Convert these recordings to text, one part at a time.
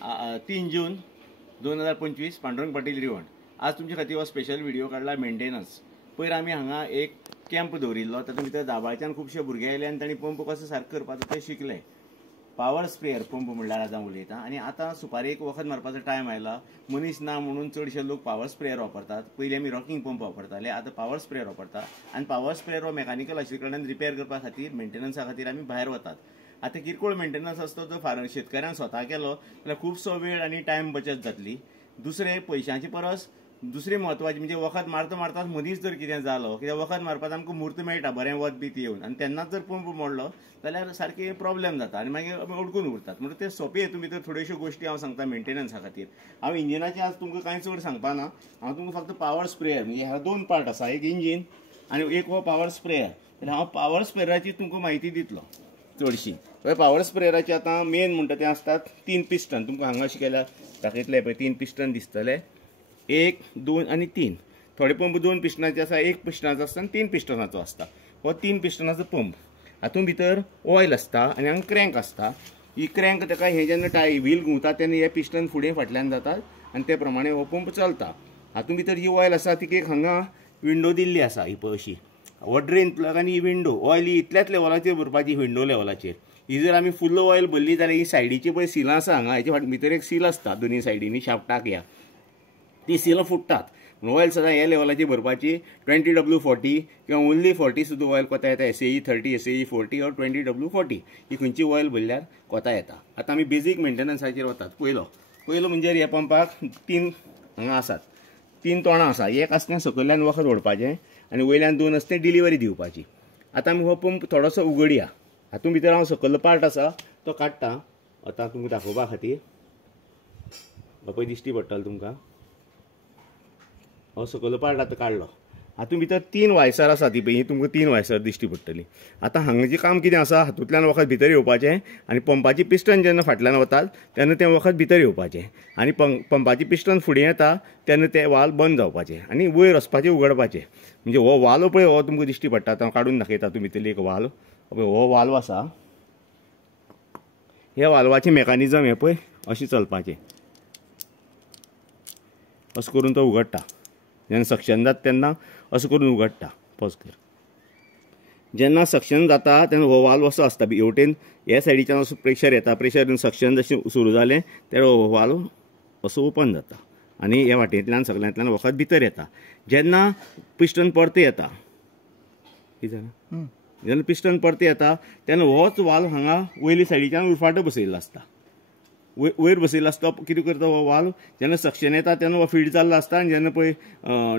3 जून 2025 पांडुरंग पाटील रिवण. आज तुमचे खातीर हो स्पेशल व्हिडिओ काडला मेंटेनन्स. पयर आमी हांगा एक कॅम्प दवरिल्लो, तातूंत भितर दाबाळच्यान खुबशे भुरगे आयले आनी तांणी पंप कसो सारको करपाचो ते शिकले. पावर स्प्रेयर पंप म्हणल्यार आतां उलयता. आनी आतां सुपारी एक वखद मारपाचो टायम आयला. मनीस ना म्हणून चडशे लोक पावर स्प्रेयर वापरतात. पयलीं आमी रॉकिंग पंप वापरताले, आतां पावर स्प्रेयर वापरता. आनी पावर स्प्रेयर हो मेकॅनिकल आशिल्ल्या कारणान रिपेर करपा खातीर मेंटेनन्सा खातीर आमी भायर वतात. आतां किरकोळ मेंटेनन्स आसता तो शेतकऱ्यान स्वता केलो जाल्यार खुबसो वेळ आनी टायम बचत जातली. दुसरे पयशांची परस दुसरी म्हत्वाची म्हणजे वखद मारता मारता मदींच जर कितें जालो, कित्याक वखद मारपाक आमकां मूर्त मेळटा बरें वत बी येवन, आनी तेन्नाच जर पंप मोडलो जाल्यार सारके प्रॉब्लेम जाता आनी मागीर अडकून उरतात. म्हणून ते सोंपे हेतून भितर थोड्योश्यो गोश्टी हांव सांगता मेंटेनन्सा खातीर. हांव इंजिनाचें आज तुमकां कांय चड सांगपा ना. हांव तुमकां फक्त पावर स्प्रेयर म्हणजे ह्या 2 पार्ट आसा, एक इंजीन आनी एक हो पावर स्प्रेयर. जाल्यार हांव पावर स्प्रेयराची तुमकां म्हायती दितलो चडशी. पावर स्प्रेयराचे आतां मेन म्हणटा ते आसतात 3 पिस्टन. तुमकां हांगा अशें केल्यार दाखयतले पळय 3 पिस्टन दिसतले. 1, 2 आनी 3. थोडे पंप 2 पिस्टनाचे आसा, 1 पिस्टनाचो आसता आनी 3 पिस्टनाचो आसता. हो 3 पिस्टनाचो पंप. हातूंत भितर ऑयल आसता आनी हांगा क्रँक आसता. ही क्रँक ताका हे जेन्ना व्हील घुंवता तेन्ना हे पिस्टन फुडें फाटल्यान जातात आनी ते प्रमाणे हो पंप चलता. हातूंत भितर ही ऑयल आसा ती एक हांगा विंडो दिल्ली आसा ही पळय अशी. हो ड्रेन प्लग आनी ही विंडो ऑयल ही इतल्याच लेवलाचेर भरपाची विंडो लेवलाचेर. ही जर आमी फुल्ल ऑयल भरली जाल्यार ही सायडीची पळय सिलां आसा हांगा, हेच्या भितर एक सील आसता दोनी सायडीनी शाफ्टाक ह्या, ती सिलां फुटतात. ऑयल सदां हे लेवलाची भरपाची 20W40 किंवा ओन्ली 40 सुद्दां ऑयल कोता येता. SAE 30, SAE 40 और 20W40 ही खंयची ऑयल भरल्यार कोता येता. आतां आमी बेजीक मेंटेनन्साचेर वतात. पयलो म्हणजे ह्या पंपाक 3 हांगा आसात, 3 तोणां आसा. एक आसता सकयल्यान वखद ओडपाचें आनी वयल्यान 2 आसता डिलिव्हरी दिवपाची. आतां आमी हो पंप थोडोसो उगडया. हातूंत भितर हांव सकयलो पार्ट आसा तो काडटा आतां तुमकां दाखोवपा खातीर. हो पळय दिश्टी पडटलो तुमकां. हो सकयलो पार्ट आतां काडलो. हातूंत भितर 3 वायसर आसा ती पळय, ही तुमकां 3 वायसर दिश्टी पडटली. आतां हांगाचें काम कितें आसा, हातूंतल्यान वखद भितर येवपाचें आनी पंपाची पिस्टन जेन्ना फाटल्यान वतात तेन्ना तें वखद भितर येवपाचें आनी पंपाची पिस्टन फुडें येता तेन्ना तें वाल्व बंद जावपाचें आनी वयर वचपाचें उगडपाचें. म्हणजे हो वाल्व पळय हो तुमकां दिश्टी पडटा. आतां काडून दाखयता तुमी भितरली एक वाल्व. हो वाल्व आसा. ह्या वाल्वाचें मेकानिजम हें पळय अशें चलपाचें. असो करून तो उगडटा. जेन्ना सक्शन जाता तेन्ना असो करून उगडटा. पॉज कर. जेन्ना सक्शन जाता तेन्ना हो वाल्व असो आसता. हेवटेन हे सायडीच्यान असो प्रेशर येता. प्रेशर सक्शन जशें सुरू जालें तेन्ना हो वाल्व असो ओपन जाता आनी ह्या वाटेंतल्यान सगळ्यांतल्यान वखद भितर येता. जेन्ना पिस्टन परते येता, जेन्ना पिस्टन परते येता तेन्ना होच वाल्व हांगा वयली सायडीच्यान उरफाटो बसयल्लो आसता. वयर बसयल्लो आसता. कितें करता हो वाल्व, जेन्ना सक्शन येता तेन्ना हो फीड जाल्लो आसता आनी जेन्ना पळय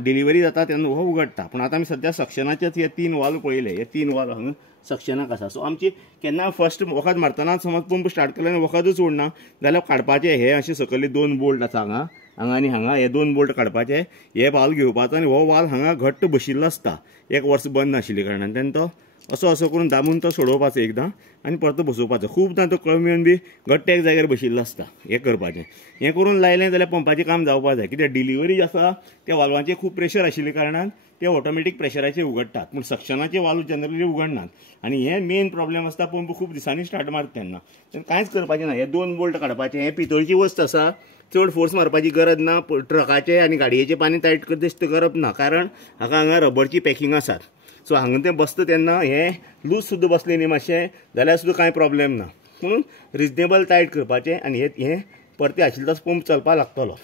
डिलिव्हरी जाता तेन्ना हो उगडटा. पूण आतां आमी सद्या सक्शनाचेच हे 3 वाल्व पळयले. हे 3 वाल्व हांगा सक्शनाक आसा. सो आमची केन्ना फर्स्ट वखद मारतना समज पंप स्टार्ट केलो आनी वखदूच उरना जाल्यार काडपाचें. हे अशें सकयले 2 बोल्ट आसा हांगा आनी हांगा हे 2 बोल्ट काडपाचे. हे वाल्व घेवपाचो आनी हो वाल्व हांगा घट्ट बशिल्लो आसता 1 वर्स बंद नाशिल्ले कारणान. तेन्ना तो असो करून दामून तो सोडोवपाचो एकदां आनी परत बसोवपाचो. खुबदां तो कळमेवन बी घट्ट एक जाग्यार बशिल्लो आसता. हें करपाचें. हें करून लायलें जाल्यार पंपाचें काम जावपाक जाय. कित्याक डिलिव्हरी जी आसा त्या वाल्वाचेर खूब प्रेशर आशिल्ले कारणान ते ऑटोमॅटीक प्रेशराचेर उगडटात. पूण सक्शनाचे वाल्व जनरली उगडनात. आनी हें मेन प्रॉब्लेम आसता पंप खूब दिसांनी स्टार्ट मारता तेन्ना. कांयच करपाचें ना. हे 2 बोल्ट काडपाचे. हें पितळची वस्त आसा. चड फोर्स मारपाची गरज ना. ट्रकाचे आनी गाडयेचें पानी टायट करता दिसता गरज ना, कारण हांगा रबरची पॅकिंग आसात. सो हांगा तें बसता तेन्ना हें लूज सुद्दां बसलें न्ही मातशें जाल्यार सुद्दां कांय प्रॉब्लेम ना. म्हणून रिजनेबल टायट करपाचें आनी हें परते आशिल्लो पंप चलपाक लागतलो.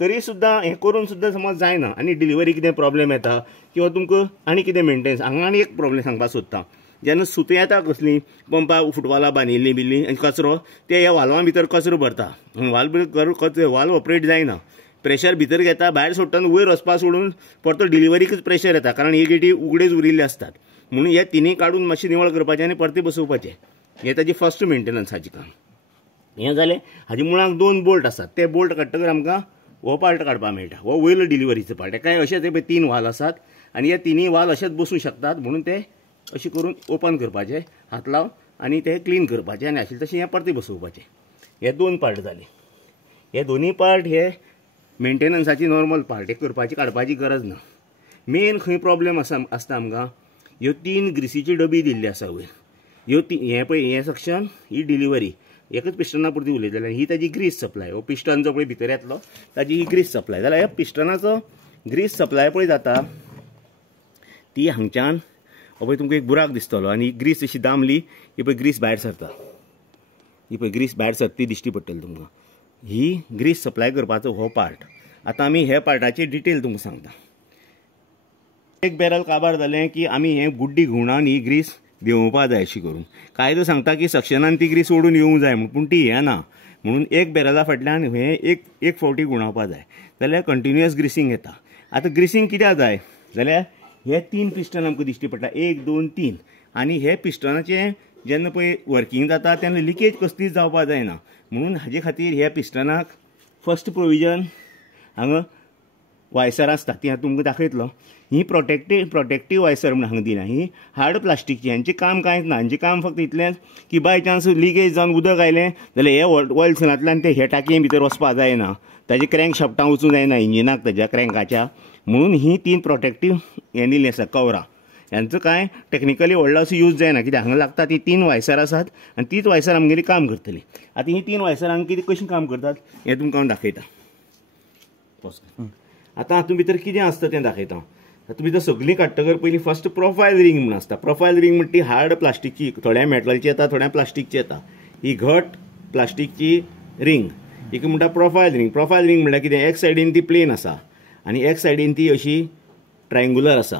तरी सुद्दां हें करून सुद्दां समज जायना आनी डिलिव्हरी कितें प्रॉब्लेम येता किंवा तुमकां आनी कितें मेंटेनन्स. हांगा आनी एक प्रॉब्लेम सांगपाक सोदता. जेन्ना सुतां येता कसलीं पंपाक फुटबॉलां बांदिल्लीं बिल्लीं आनी कचरो ते ह्या वाल्वा भितर कचरो भरता. वाल्व ऑपरेट जायना. प्रेशर भितर घेता, भायर सोडटा, वयर वचपा सोडून परतो डिलिव्हरीकच प्रेशर येता, कारण ही गेटी उगडेच उरिल्ले आसतात. म्हणून हे तिनूय काडून मातशें निवळ करपाचें आनी परते बसोवपाचें. हें ताची फर्स्ट मेंटेनन्साचें काम. हें जालें. हाजे मुळाक 2 बोल्ट आसात. ते बोल्ट काडटकर आमकां हो पार्ट काडपाक मेळटा. हो वयलो डिलिव्हरीचो पार्ट. काय अशेंच 3 वाल्व आसात आनी हे तिनूय वाल्व अशेंच बसूंक शकतात. म्हणून ते अशें करून ओपन करपाचें हात लावन आनी ते क्लीन करपाचें आनी आशिल्लें तशें हें परते बसोवपाचें. हे 2 पार्ट जाले. हे दोनूय पार्ट हे मेंटेनन्साची नॉर्मल पार्ट. हे करपाची काडपाची गरज ना. मेन खंय प्रॉब्लेम आसता आमकां, ह्यो 3 ग्रिसीची डबी दिल्ली आसा वयर. ह्यो हें पळय हें सक्शन, ही डिलिव्हरी एकच पिस्टना पुरती उलयत जाल्यार ही ताजी ग्रीस सप्लाय, हो पिस्टन जो पळय भितर येतलो ताजी ही ग्रीस सप्लाय. जाल्यार ह्या पिस्टनाचो ग्रीस सप्लाय पळय जाता ती हांगच्यान हो पळय तुमकां एक बुराक दिसतलो आनी ही ग्रीस अशी दामली, ही पळय ग्रीस भायर सरता, ही पळय ग्रीस भायर सरती दिश्टी पडटली तुमकां. ही ग्रीस सप्लाय करपाचो हो पार्ट. आतां आमी हे पार्टाची डिटेल तुमकां सांगता. एक बॅरल काबार जालें की आमी हें गुड्डी घुंवडावन ही ग्रीस देंवोवपा जाय अशी करून. कायदो सांगता की सक्शनान ती ग्रीस ओडून येवंक जाय म्हणून, पूण ती येना. म्हणून एक बॅरला फाटल्यान हें एक फावटी घुंवडावपा जाय जाल्यार कंटिन्युअस ग्रीसिंग येता. आतां ग्रीसिंग कित्याक जाय जाल्यार हे 3 पिस्टन आमकां दिश्टी पडटा, 1 2 3. आनी हे पिस्टनाचें जेन्ना पळय वर्किंग जाता तेन्ना लिकेज कसलीच जावपा जायना. म्हणून हाजे खातीर ह्या पिस्टनाक फर्स्ट प्रोविजन हांगा वायसर आसता, ती हांव तुमकां दाखयतलो. ही प्रोटेक्टीव वायसर म्हण हांगा दिना, ही हार्ड प्लास्टीकची. हांचें काम कांयच ना. हांचें काम फक्त इतलेंच की बाय चान्स लिकेज जावन उदक आयलें जाल्यार हे ऑयल्सनांतल्यान ते हे टाकये भितर वचपा जायना, ताजे क्रँक शाफ्टां वचूंक जायना इंजिनाक ताज्या क्रँकाच्या. म्हणून ही 3 प्रोटेक्टीव हें दिल्लीं आसा कवरां. ह्यांचो कांय टेक्निकली व्हडलो असो यूज जायना, कित्याक हांगा लागता ती 3 वायसर आसात आनी तीच वायसर आमगेली काम करतली. आतां ही 3 वायसर हांगा कितें कशीं काम करतात हें तुमकां हांव दाखयता. आतां हातूंत भितर कितें आसता तें दाखयता. हातूंत भितर सगळीं काडटकर पयलीं फर्स्ट प्रोफायल रिंग म्हण आसता. प्रोफायल रिंग म्हणटा ती हार्ड प्लास्टीकची, थोड्या मेटलची येता, थोड्या प्लास्टीकची येता. ही घट प्लास्टीकची रिंग हिका म्हणटा प्रोफायल रिंग. प्रोफायल रिंग म्हणल्यार कितें, एक सायडीन ती प्लेन आसा आनी एक सायडीन ती अशी ट्रायंगुलर आसा.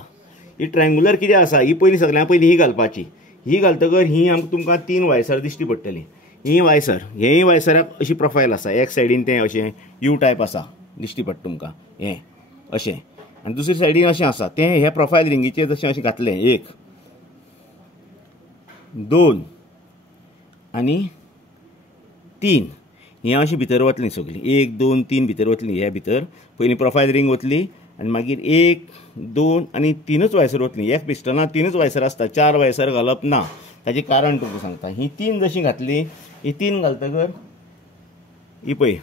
ही ट्रायंगुलर कितें आसा, ही पयलीं सगळ्यां पयलीं ही घालपाची. ही घालतकर ही आमकां तुमकां 3 वायसर दिश्टी पडटली. ही वायसर, हेय वायसराक अशी प्रोफायल आसा, एक सायडीन तें अशें यू टायप आसा दिश्टी पडटा तुमकां हें अशें, आनी दुसरे सायडीन अशें आसा. तें ह्या प्रोफायल रिंगीचेर जशें अशें घातलें 1 2 आनी 3 हें अशी भितर वतलीं सगळीं. 1 2 3 भितर वतलीं. ह्या भितर पयलीं प्रोफायल रिंग वतली आनी मागीर 1 2 आनी 3च वायसर वतलीं. एक पिस्टनाक 3च वायसर आसता, 4 वायसर घालप ना. ताजें कारण तुमकां सांगता. ही 3 जशीं घातली, ही 3 घालतकर ही पळय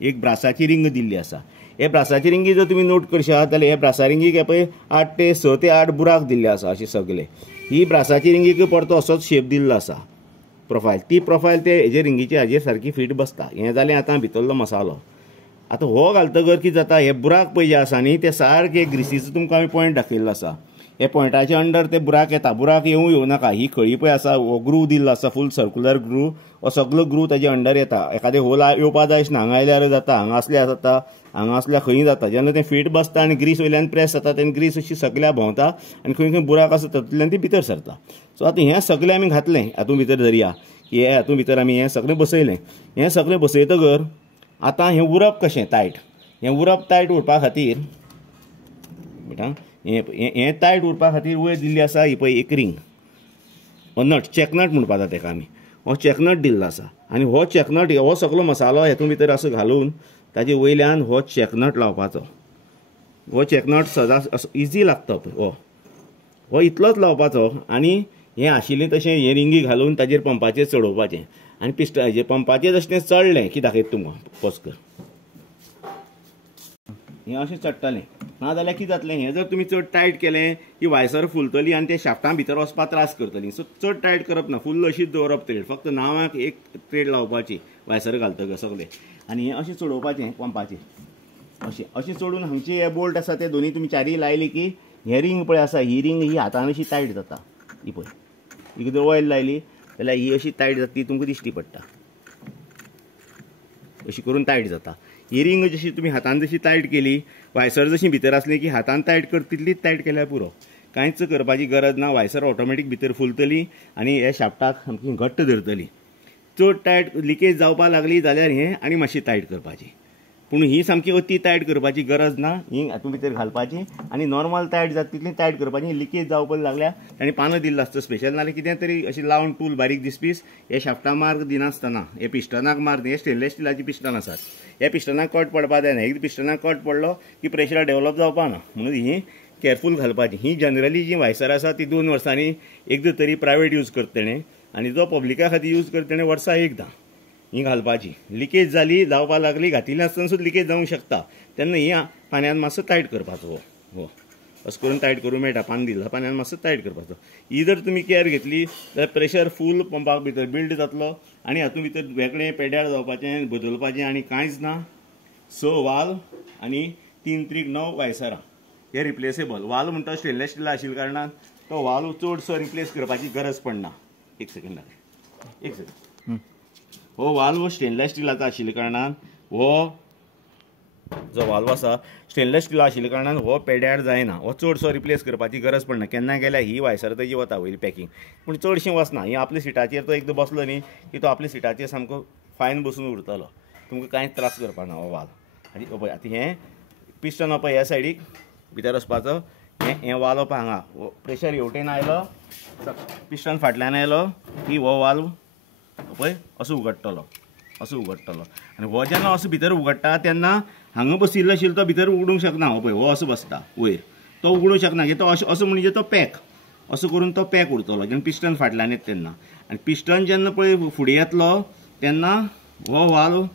एक ब्रासाची रिंग दिल्ली आसा. हे ब्रासाची रिंगी जर तुमी नोट करशात जाल्यार हे ब्रासा रिंगीक हे पळय 6 ते 8 बुराक दिल्ले आसा अशें सगळे. ही ब्रासाची रिंगीक परतो असोच शेप दिल्लो आसा प्रोफायल. ती प्रोफायल ते हेजे रिंगीचे हाजेर सारकी फीट बसता. हें जालें आतां भितरलो मसालो. आतां हो घालतकर कितें जाता, हे बुराक पळय जे आसा न्ही ते सारके ग्रिसीचो तुमकां हांवें पॉयंट दाखयल्लो आसा. हे पॉयंटाच्या अंडर ते बुराक येता. बुराक येवं नाका. ही खळी पळय आसा, हो ग्रू दिल्लो आसा फूल सर्कुलर ग्रू. हो सगळो ग्रू ताजे अंडर येता. एखादें होल येवपा जाय अशें हांगा आयल्यार जाता, हांगा असल्या जाता, हांगा असल्या खंयी जाता. जेन्ना तें फीट बसता आनी ग्रीस वयल्यान प्रेस जाता तेन्ना ग्रीस अशी सगळ्या भोंवता आनी खंय खंय बुराक आसा तातूंतल्यान ती भितर सरता. सो आतां हें सगळें आमी घातलें हातूंत भितर धरया की हे हातूंत भितर आमी हें सगळें बसयलें. हें सगळें बसयतकर आतां हें उरप कशें टायट. हें उरप टायट उरपा खातीर हें टायट उरपा खातीर वयर दिल्ली आसा ही पळय एक रिंग. हो नट, चॅकनट म्हणपा जाता ताका आमी. हो चॅकनट दिल्लो आसा आनी हो चॅकनट हो सगळो मसालो हेतूंत भितर असो घालून ताजे वयल्यान हो चॅकनट लावपाचो. हो चॅकनट सदांच इजी लागता पळय हो इतलोच लावपाचो आनी हें आशिल्लें तशें हे रिंगी घालून ताजेर पंपाचेर चडोवपाचें आनी हेजेर पंपाचेर जशें तें चडलें की दाखयता तुमकां पोस्कर. हें अशें चडटलें नाजाल्यार कितें जातलें, हें जर तुमी चड टायट केलें की वायसर फुलतली आनी ते शाफ्टां भितर वचपाक त्रास करतली. सो चड टायट करप ना, फुल्ल अशीच दवरप थ्रेड. फक्त नांवाक एक थ्रेड लावपाची वायसर घालतकर सगळें आनी हें अशें चडोवपाचें पंपाचेर. अशें चडून हांगचे हे बोल्ट आसा ते दोनी तुमी चारी लायली की हे रिंग पळय आसा, ही रिंग ही हातान अशी टायट जाता. ही पळय ही जर ऑयल लायली जाल्यार ही अशी टायट जाता, ती तुमकां दिश्टी पडटा. अशी करून टायट जाता. ही रिंग जशी तुमी हातान जशी टायट केली, वायसर जशी भितर आसली की हातान टायट कर तितलीच टायट केल्यार पुरो. कांयच करपाची गरज ना. वायसर ऑटोमॅटीक भितर फुलतली आनी हे शाफ्टाक सामकी घट्ट धरतली. चड टायट लिकेज जावपाक लागली जाल्यार हें आनी मातशी टायट करपाची. पूण ही सामकी अती टायट करपाची गरज ना. ही हातूंत भितर घालपाची आनी नॉर्मल टायट जाता तितली टायट करपाची. लिकेज जावपाक लागल्यार ताणें पानो दिल्लो आसता स्पेशल, नाल्यार कितें तरी अशी लावन टूल बारीक दिसपीस हे शाफ्टाक मार्क दिनासतना हे पिस्टनाक मार्क. हे स्टेनलेस स्टिलाची पिस्टन आसात. हे पिस्टनाक कट पडपाक जायना. एक पिस्टनाक कट पडलो की प्रेशर डेवलप जावपा ना. म्हणून ही केअरफूल घालपाची. ही जनरली जी वायसर आसा ती 2 वर्सांनी एकदां तरी प्रायवेट यूज करता तेणें आनी जो पब्लिका खातीर यूज करता तेणें वर्सा एकदां ही घालपाची. लिकेज जाली जावपा लागली घातिल्ली आसतना सुद्दां लिकेज जावंक शकता तेन्ना ही फाण्यान मातसो टायट करपाचो. हो असं करून टायट करूं मेळटा. पान दिला पाण्यान मातसो टायट करपाचो. ही जर तुमी केअर घेतली जाल्यार प्रेशर फूल पंपाक भितर बिल्ड जातलो आनी हातूंत भितर वेगळें पेड्यार जावपाचें बदलपाचें आनी कांयच ना. 6 वाल्व आनी 3-9 वायसरां हे रिप्लेसेबल. वाल्व म्हणटा स्टेनलेस स्टील आशिल्ल्या कारणान तो वाल्व चडसो रिप्लेस करपाची गरज पडना. एक सेकंड हो वाल्व स्टेनलेस स्टीलाचो आशिल्ल्या कारणान हो जो वाल्व आसा स्टेनलेस स्टील आशिल्ल्या कारणान हो पेड्यार जायना. हो चडसो रिप्लेस करपाची गरज पडना. केन्ना गेल्यार ही वायसर तेजी वता वयली पॅकींग पूण चडशीं वचना. ही आपल्या सिटाचेर तो एकदां बसलो न्ही की तो आपल्या सिटाचेर सामको फायन बसून उरतलो. तुमकां कांयच त्रास करपाना हो वाल्व. आनी पळय आतां हें पिस्टन पळय ह्या सायडीक भितर वचपाचो. हें वाल्व पळय हांगा प्रेशर हेवटेन आयलो पिस्टन फाटल्यान आयलो की हो वाल्व पळय असो उगडटलो आनी हो जेन्ना असो भितर उगडटा तेन्ना हांगा बशिल्लो आशिल्लो तो भितर उगडूंक शकना. हो पळय हो असो बसता वयर तो उगडूंक शकना की तो असो म्हणजे तो पॅक असो करून तो पॅक उरतलो जेन्ना पिस्टन फाटल्यान येता तेन्ना. आनी पिस्टन जेन्ना पळय फुडें येतलो तेन्ना हो वाल्व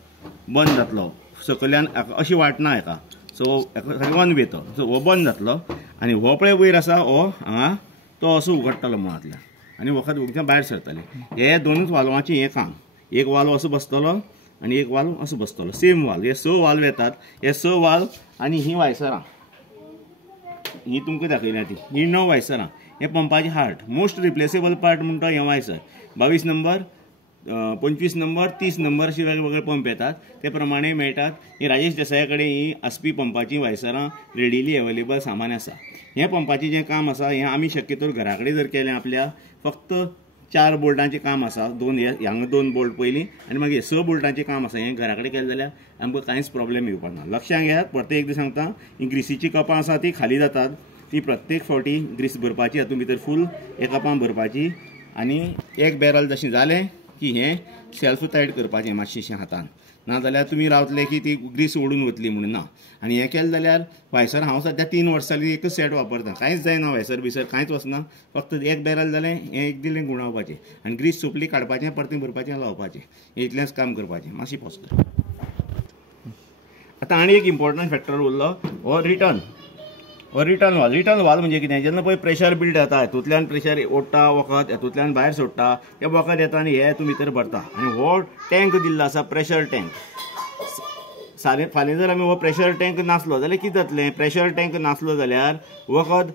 बंद जातलो. सकयल्यान अशी वाटना हेका सो हेका वन वे तो सो हो बंद जातलो आनी हो पळय वयर आसा हो हांगा तो असो उगडटलो मुळांतल्यान आनी वखद उगडून भायर सरतले. हे दोनूच वाल्वाचें हें काम. एक वाल्व असो बसतलो आनी एक वाल्व असो बसतलो. Same valve. हे 6 वाल्व येतात. हे 6 वाल्व आनी ही वायसरां ही तुमकां दाखयल्या ती ही 9 वायसरां. हे पंपाचे हार्ट मोस्ट रिप्लेसेबल पार्ट म्हणटा हे वायसर. 22 नंबर 25 नंबर 30 नंबर अशे वेगवेगळे पंप येतात ते प्रमाणे मेळटात. ही राजेश देसाया कडेन ही आसपी पंपाची वायसरां रेडिली अवेलेबल सामान आसा. हे पंपाचें जें काम आसा हें आमी शक्यतो घरा कडेन जर केलें आपल्या फक्त 4 बोल्टांचें काम आसा. हांगा 2 बोल्ट पयलीं आनी मागीर 6 बोल्टांचें काम आसा. हें घरा कडेन केलें जाल्यार आमकां कांयच प्रॉब्लेम येवपाना. लक्षांत घेयात परतें एकदां सांगता ही ग्रिसीची कपां आसा ती खाली जातात. ती प्रत्येक फावटी ग्रीस भरपाची हातूंत भितर फूल एका कपां भरपाची आनी एक बॅरल जशें जालें की हें सेल्फ टायट करपाचें मातशेंशें हातान. नाजाल्यार तुमी रावतले की ती ग्रीस ओडून वतली म्हणून ना. आनी हें केलें जाल्यार वायसर हांव सद्या 3 वर्सां जालीं एकच सेट वापरता. कांयच जायना वायसर बिसर कांयच वचना. फक्त एक बॅरल जालें हें एक दिलें गुंडावपाचें आनी ग्रीस सोंपली काडपाचें परतें भरपाचें लावपाचें. इतलेंच काम करपाचें. मातशी पॉज कर. आतां आनी एक इम्पॉर्टंट फॅक्टर उरलो हो रिटर्न वाल्व म्हणजे कितें जेन्ना पळय प्रेशर बिल्ड जाता हातूंतल्यान प्रेशर ओडटा वखद हातूंतल्यान भायर सोडटा तें वखद येता आनी हें हातूंत भितर भरता आनी हो टँक दिल्लो आसा प्रेशर टँक. फाल्यां जर आमी हो प्रेशर टँक नासलो जाल्यार कितें जातलें. प्रेशर टँक नासलो जाल्यार वखद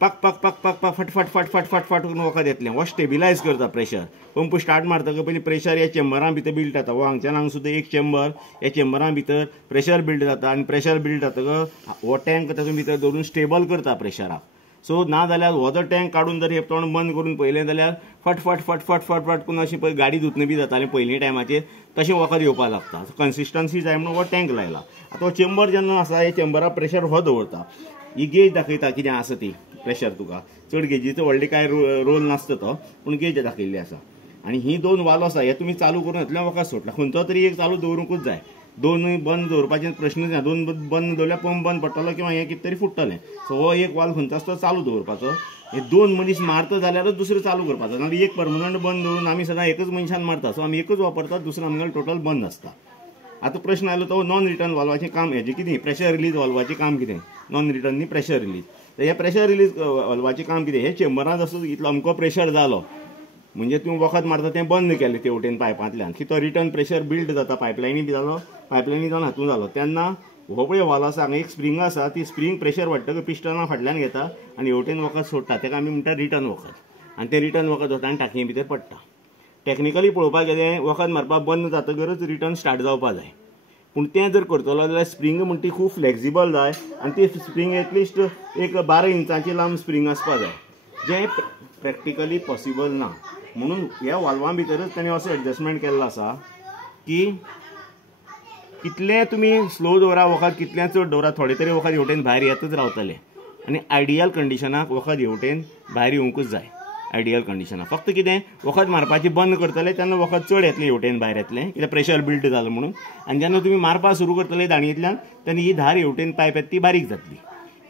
पाक पाक पाक पाक पाक फट फट फट फट फट फट करून वखद येतलें. हो स्टेबिलायज करता प्रेशर. पंप स्टार्ट मारतकच पयलीं प्रेशर ह्या चेंबरां भितर बिल्ड जाता. हो हांगच्यान हांगा सुद्दां एक चेंबर ह्या चेंबरां भितर प्रेशर बिल्ड जाता आनी प्रेशर बिल्ड जातकच हो टँक तातूंत भितर दवरून स्टेबल करता प्रेशराक. सो ना जाल्यार हो जर टँक काडून जर हे तोंड बंद करून पयलें जाल्यार फट फट फट फट फट फट करून अशें पळय गाडी धुतन बी जातालें पयलीं टायमाचेर तशें वखद येवपाक लागता. कन्सिस्टन्सी जाय म्हणून हो टँक लायला. आतां हो चेंबर जेन्ना आसा हे चेंबराक प्रेशर हो दवरता. ही गेज दाखयता कितें आसा ती प्रेशर तुका चड गेजीचो व्हडले कांय रोल नासता तो पूण गेज दाखयल्ली आसा. आनी ही 2 वाल्व आसा हे तुमी चालू करून येतल्यान वखद सोडटा. खंयचो तरी एक चालू दवरूंकूच जाय. 2 बंद दवरपाचें प्रश्नच ना. 2 बंद दवरल्यार पंप बंद पडटलो किंवा हें कितें तरी फुट्टलें. सो हो एक वाल्व खंयचो आसता तो चालू दवरपाचो. हे 2 मनीस मारता जाल्यारच दुसरो चालू करपाचो. नाजाल्यार एक परमनंट बंद दवरून आमी सदां एकच मनशान मारता. सो आमी एकच वापरतात दुसरो आमगेलो टोटल बंद आसता. आतां प्रश्न आयलो तो नॉन रिटर्न वाल्वाचें काम हेजें कितें प्रेशर रिलीज वाल्वाचें काम कितें. नॉन रिटर्न न्ही प्रेशर रिलीज. तर हे प्रेशर रिलीज वाल्वाचें काम कितें. हे चेंबरान जसो इतलो अमको प्रेशर जालो म्हणजे तुमी वखद मारता तें बंद केलें ते वटेन पायपांतल्यान की तो रिटर्न प्रेशर बिल्ड जाता. पायपलायनी बी जालो पायपलायनी जावन हातूंत जालो तेन्ना हो पळय वाल्व आसा हांगा एक स्प्रिंग आसा. ती स्प्रिंग प्रेशर वाडटकच पिस्टना फाटल्यान घेता आनी हेवटेन वखद सोडटा. तेका आमी म्हणटा रिटर्न वखद. आनी तें रिटर्न वखद वता आनी टाकये भितर पडटा. टॅक्निकली पळोवपाक गेलें वखद मारपाक बंद जातकच रिटर्न स्टार्ट जावपाक जाय. पूण तें जर करतलो जाल्यार स्प्रिंग म्हणटा ती खूब फ्लेक्झिबल जाय आनी ती स्प्रिंग एटलिस्ट एक 12 इंचाची लांब स्प्रिंग आसपाक जाय जें प्रॅक्टिकली पॉसिबल ना. म्हणून ह्या वाल्वां भितरच ताणें असो एडजस्टमेंट केल्लो आसा की कितलें तुमी स्लो दवरा वखद कितलें चड दवरा थोडे तरी वखद हेवटेन भायर येतच रावतलें. आनी आयडियल कंडिशनाक वखद हेवटेन भायर येवंकूच जाय. आयडियल कंडिशनाक फक्त कितें वखद मारपाची बंद करतले तेन्ना वखद चड येतलें हेवटेन भायर येतलें कित्याक प्रेशर बिल्ड जालो म्हणून. आनी जेन्ना तुमी मारपाक सुरू करतले दाणयेंतल्यान तेन्ना ही धार हेवटेन पायप येता ती बारीक जातली.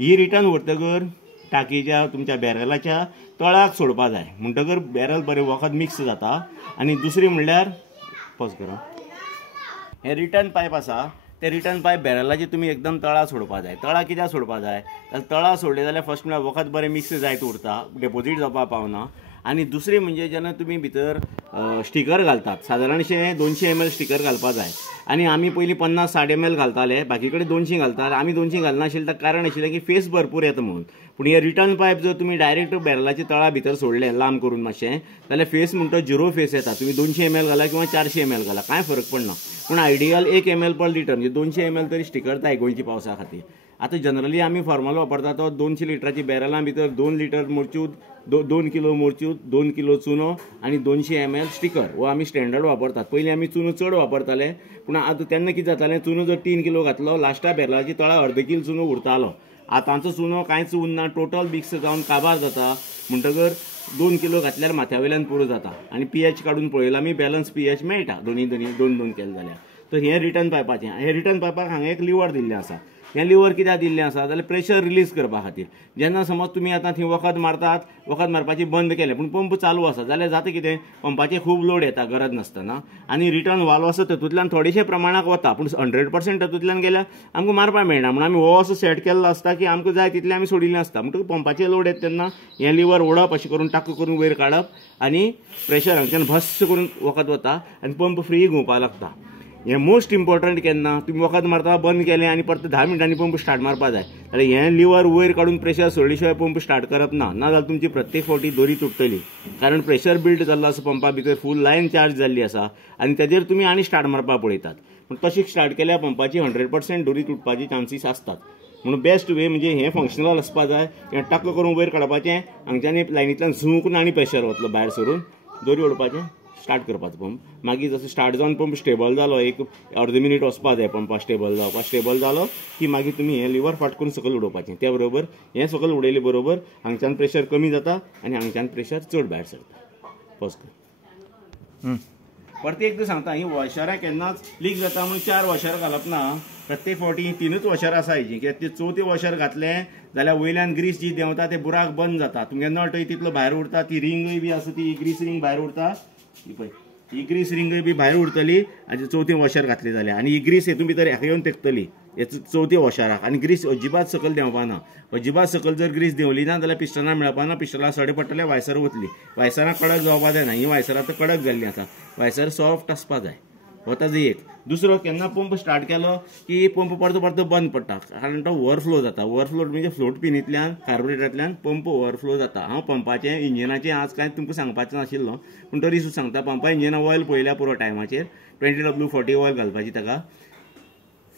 ही रिटर्न व्हरतकर टाकीच्या तुमच्या बॅरलाच्या तळाक सोडपा जाय. म्हणटकर बॅरल बरें वखद मिक्स जाता. आनी दुसरी म्हणल्यार पॉज करा हे रिटर्न पायप आसा ते रिटर्न पायप बॅरलाचे तुमी एकदम तळा सोडपा जाय. तळा कित्याक सोडपा जाय जाल्यार तळा सोडले जाल्यार फर्स्ट म्हळ्यार वखद बरें मिक्स जायत उरता, डेपोजीट जावपाक पावना. आनी दुसरी म्हणजे जेन्ना तुमी भितर स्टिकर घालतात, सादारणशे 200 ml स्टिकर घालपा जाय. आनी आमी पयलीं 50-60 ml घालताले, बाकी कडेन 200 घालताले. आमी 200 घालनाशिल्ले ताका कारण आशिल्लें की फेस भरपूर येता म्हणून. पूण हे रिटर्न पायप जर तुमी डायरेक्ट बॅरलाच्या तळा भितर सोडले लांब करून मातशें, जाल्यार फेस म्हणटा 0 फेस येता. तुमी 200 ml घाला किंवा 400 ml घाला, कांय फरक पडना. पूण आयडियल 1 ml पर लिटर म्हणजे 200 ml तरी स्टिकर जाय गोंयची पावसा खातीर. आतां जनरली आमी फॉर्मल वापरता तो 200 लिटराची बॅरलां भितर 2 लिटर मोरच्यूत, 2 किलो मोरच्यूत, 2 किलो चुनो आनी 200 ml स्टिकर हो आमी स्टँडर्ड वापरतात. पयलीं आमी चुनो चड वापरताले, पूण आतां तेन्ना कितें जातालें, चुनो जर 3 किलो घातलो लास्टा बॅरलाची तळा अर्द किलो चुनो उरतालो. आतांचो चुनो कांयच उरना, टोटल मिक्स जावन काबार जाता. म्हणटकर 2 किलो घातल्यार माथ्या वयल्यान पुरो जाता. आनी pH काडून पळयला आमी, बॅलन्स pH मेळटा दोनी 2 केले जाल्यार. तर हें रिटर्न पायपाचें. हे रिटर्न पायपाक हांगा एक लिवर दिल्लें आसा. हें लिवर कित्याक दिल्लें आसा जाल्यार प्रेशर रिलीज करपा खातीर. जेन्ना समज तुमी आतां थंय वखद मारतात, वखद मारपाची बंद केलें पूण पंप चालू आसा जाल्यार जाता कितें, पंपाचेर खूब लोड येता गरज नासतना. आनी रिटर्न वाल्व आसा तातूंतल्यान थोडेशे प्रमाणाक वता, पूण 100% तातूंतल्यान गेल्यार आमकां मारपाक मेळना. म्हणून आमी हो असो सेट केल्लो आसता की आमकां जाय तितलें आमी सोडिल्लें आसता. म्हणटकच पंपाचेर लोड येता तेन्ना हें लिवर ओडप, अशें करून टाक करून वयर काडप आनी प्रेशर हांगच्यान भस्स करून वखद वता आनी पंप फ्री घुंवपाक लागता. हें मोस्ट इम्पॉर्टंट केन्ना तुमी वखद मारता बंद केलें आनी परत 10 मिनटांनी पंप स्टार्ट मारपा जाय जाल्यार हें लिवर वयर काडून प्रेशर सोडले शिवाय पंप स्टार्ट करप ना. नाजाल्यार तुमची प्रत्येक फावटी दोरी तुटतली, कारण प्रेशर बिल्ड जाल्लो आसा पंपा भितर, फूल लायन चार्ज जाल्ली आसा आनी तेजेर तुमी आनी स्टार्ट मारपाक पळयतात. पूण तशी स्टार्ट केल्यार पंपाची 100% दोरी तुटपाची चान्सीस आसतात. म्हणून बेस्ट वे म्हणजे हें फंक्शनल आसपा जाय. हें टक्क करून वयर काडपाचें, हांगच्यान लायनींतल्यान झूं करून आनी प्रेशर वतलो भायर सरून, दोरी ओडपाचें, स्टार्ट करपाचो पंप. मागीर जसो स्टार्ट जावन पंप स्टेबल जालो, एक अर्द मिनीट वचपा जाय पंपा स्टेबल जावपाक. स्टेबल जालो की मागीर तुमी हें लिवर फाटकून सकयल उडोवपाचें. त्या बरोबर हें सकयल उडयले बरोबर हांगच्यान प्रेशर कमी जाता आनी हांगच्यान प्रेशर चड भायर सरता. फस्ट परत एकदां सांगता, ही वॉशरां केन्नाच लीक जाता म्हणून 4 वॉशर घालप ना. प्रत्येक फावटी 3च वॉशर आसा हेजी, कित्याक ते 4थें वॉशर घातलें जाल्यार वयल्यान ग्रीस जी देंवता ते बुराक बंद जाता. तुमगे नटय तितलो भायर उरता, ती रिंगय बी आसा ती ग्रीस रिंग भायर उरता. ही ग्रीस रिंगय बी भायर उरतली आनी 4थें वॉशर घातलें जाल्यार. आनी ही ग्रीस हेतून भितर हेका येवन तेंकतली हे 4थें वॉशराक. आनी ग्रीस अजिबात सकयल देंवपाना. अजिबात सकयल जर ग्रीस देंवली ना जाल्यार पिस्टनां मेळपाना, पिस्टनां सडे पडटले, वायसर वतली. वायसरां कडक जावपा जायना. ही वायसरां आतां कडक जाल्लीं आसा, वायसर सॉफ्ट आसपा जाय. वता जो एक. दुसरो, केन्ना पंप स्टार्ट केलो की पंप परतो परतो बंद पडटा, कारण तो ओवरफ्लो जाता. ओवरफ्लो म्हणजे फ्लोट पिनींतल्यान कार्बोरेटरांतल्यान पंप ओवरफ्लो जाता. हांव पंपाचें इंजिनाचें आज कांय तुमकां सांगपाचें नाशिल्लो, पूण तरी सुद्दां सांगता. पंपा इंजिना ऑयल पळयल्या पुरो टायमाचेर 20W40 ऑयल घालपाची ताका.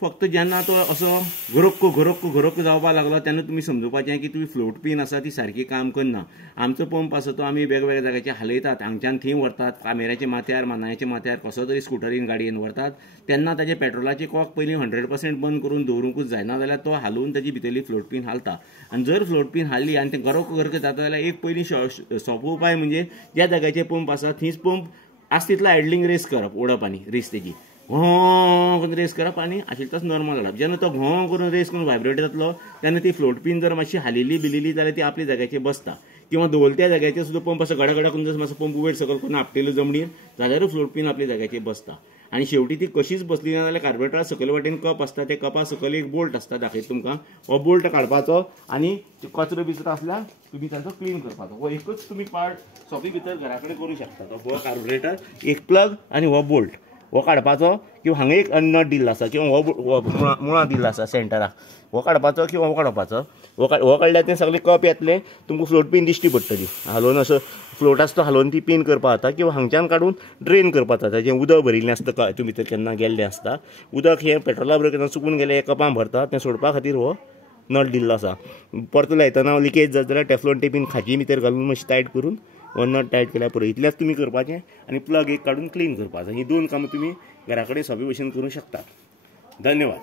फक्त जेन्ना तो असो घरोक्क जावपाक लागलो तेन्ना तुमी समजुपाचें की तुमी फ्लोट पिन आसा ती सारकी काम करना. आमचो पंप आसा तो आमी वेगवेगळ्या जाग्याचेर हालयतात, हांगच्यान थंय व्हरतात, कामेऱ्याच्या माथ्यार, मानायच्या माथ्यार, कसो तरी स्कुटरीन गाडयेन व्हरतात. तेन्ना ताचे पेट्रोलाची कॉक पयलीं 100% बंद करून दवरूंकूच जाय, ना जाल्यार तो हालोवन ताची भितरली फ्लोट पिन हालता. आनी जर फ्लोट पिन हालली आनी तें घरोक्क जाता जाल्यार एक पयलीं सोंपो उपाय म्हणजे ज्या जाग्याचेर पंप आसा थंयच पंप आसा तितलो आयडलिंग रेस करप, ओडप आनी रेस तेजी घों करून रेस करप आनी आशिल्लो तसो नॉर्मल हाडप. जेन्ना तो घों करून रेस करून व्हायब्रेट जातलो तेन्ना ती फ्लोट पिन जर मातशी हालिल्ली बिलिल्ली जाल्यार ती आपल्या जाग्याचेर बसता. किंवा दवरल्या जाग्याचेर सुद्दां पंप असो गडा करून जर मातसो पंप वयर सकयल करून आपटिल्लो जमनीर जाल्यारूय फ्लोट पिन आपल्या जाग्याचेर बसता. आनी शेवटी ती कशीच बसली ना जाल्यार कार्बोरेटरा सकयल वाटेन कप आसता, त्या कपा सकयल एक बोल्ट आसता, दाखयता तुमकां. हो बोल्ट काडपाचो आनी कचरो बिचरो आसल्यार तुमी ताचो क्लीन करपाचो. हो एकूच तुमी पार्ट सोपी भितर घरा कडेन करूं शकता. हो कार्बोरेटर, एक प्लग आनी हो बोल्ट हो काडपाचो, किंवा हांगा एक नट दिल्लो आसा किंवा हो मुळा दिल्लो आसा सेंटराक, हो काडपाचो किंवा हो काडपाचो. हो काडल्यार ते सगळे कप येतले, तुमकां फ्लोट पिन दिश्टी पडटली. हालोवन असो फ्लोट आसता हालोवन ती पिन करपा जाता, किंवा हांगच्यान काडून ड्रेन करपा जाता. जें उदक भरिल्लें आसता हितून भितर केन्ना गेल्लें आसता, उदक हें पेट्रोला बरोबर केन्ना चुकून गेलें हे कपान भरता, तें सोडपा खातीर हो नट दिल्लो आसा. परतो लायतना लिकेज जाता जाल्यार टेफ्लॉन टेपीन खाची भितर घालून मातशी टायट करून हो नट टायट केल्यार पुरो. इतलेंच तुमी करपाचें आनी प्लग एक काडून क्लीन करपाचो. ही 2 कामां तुमी घरा कडेन सोंपे भशेन करूं शकतात. धन्यवाद.